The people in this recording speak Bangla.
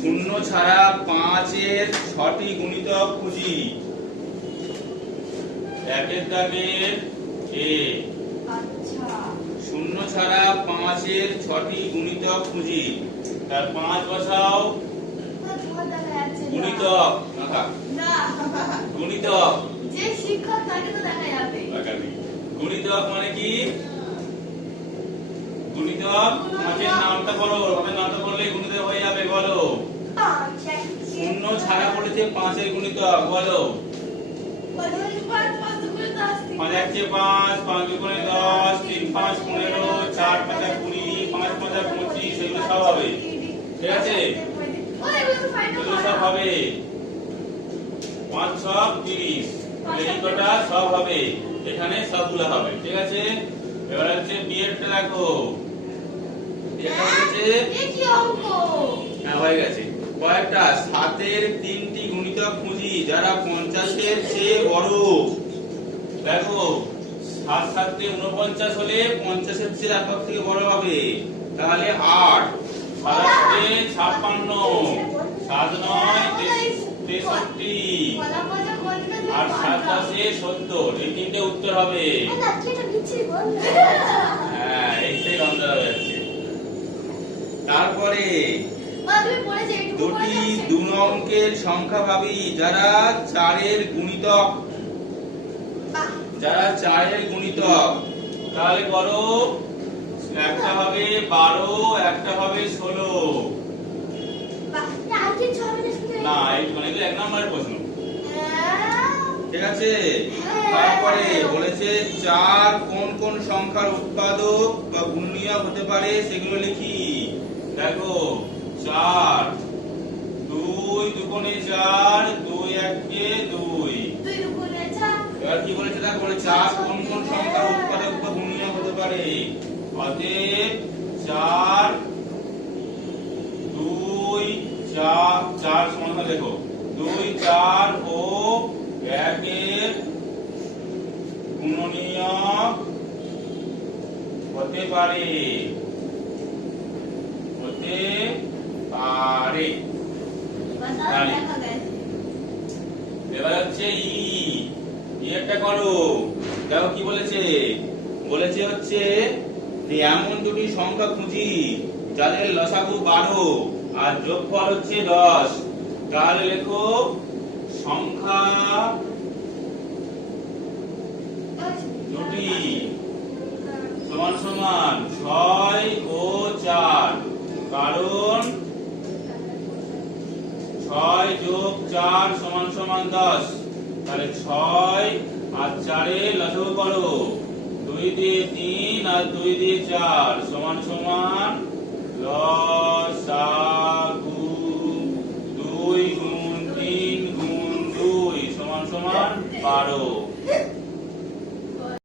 শূন্য ছাড়া 5 এর 6টি গুণিতক খুঁজি। একের দাগের এ। আচ্ছা শূন্য ছাড়া 5 এর 6টি গুণিতক খুঁজি। তার 5 বসাও। গুণিতক না গুণিতক যে শিক্ষক তাকে তো দেখা যাবে। গুণিতক মানে কি? গুণিতক আমাদের নামটা বলো, আমাদের নামটা বললে গুণিতক হয়ে যাবে। বলো শূন্য ছাড়া পড়েছে 5 এর গুণিতক। বলো 5 1 5, 5 2 10, 3 5 15, 4 5 20, 5 5 25, এগুলো সব হবে। ঠিক আছে, এগুলো সব হবে। 5 6 30, এই কটা সব হবে, এখানে সবগুলো হবে। ঠিক আছে, এবার হচ্ছে বিয়েরটা দেখো। এটা হচ্ছে কি অঙ্ক? হ্যাঁ হয়ে গেছে। কয়েকটা 7 এর 3টি গুণিতক খুঁজি যারা 50 এর চেয়ে বড়। দেখো 7 7 তে 49 হলে 50 এর চেয়ে একক থেকে বড় হবে। তাহলে 8 7 8 এ 56, 7 9 63, আর 7 10 এ 70। এই তিনটে উত্তর হবে। হ্যাঁ এইটাই গন্ধ হয়ে যাচ্ছে। তারপরে দুটি 2 অঙ্কের সংখ্যা ভাবি যারা 4 এর গুণিতক। যারা 4 এর গুণিতক, তাহলে করো। একটা হবে 12, একটা হবে 16। না এই মানে এক নম্বরের প্রশ্ন। ঠিক আছে, তারপরে বলেছে 4 কোন কোন সংখ্যার উৎপাদক বা গুণনীয়ক হতে পারে সেগুলো লিখি। দেখো 4 2 2 গুণে 4, 2 1 কে 2। এবার কি বলেছে? দেখো 4 কোন কোন সংখ্যার উৎপাদক বা গুণনীয়ক হতে পারে। অতএব 4 2 4 সমান দেখো 2 4 ও 1 এর গুণনীয়ক হতে পারে। হতে পারে। এবার হচ্ছে ইয়েটা করো। দেখো কি বলেছে? বলেছে হচ্ছে যে এমন দুটি সংখ্যা খুঁজি যাদের লসাগু 12 আর যোগফল হচ্ছে 10। তাহলে লেখো সংখ্যা দুটি সমান সমান 6 ও 4, কারণ 6 যোগ 4 সমান সমান 10। তাহলে 6 আর 4 এর লসাগু করো। 2 দিয়ে 3 আর 2 দিয়ে 4 সমান সমান লসাগু। 2 গুণ 3 গুণ 2 সমান সমান 12।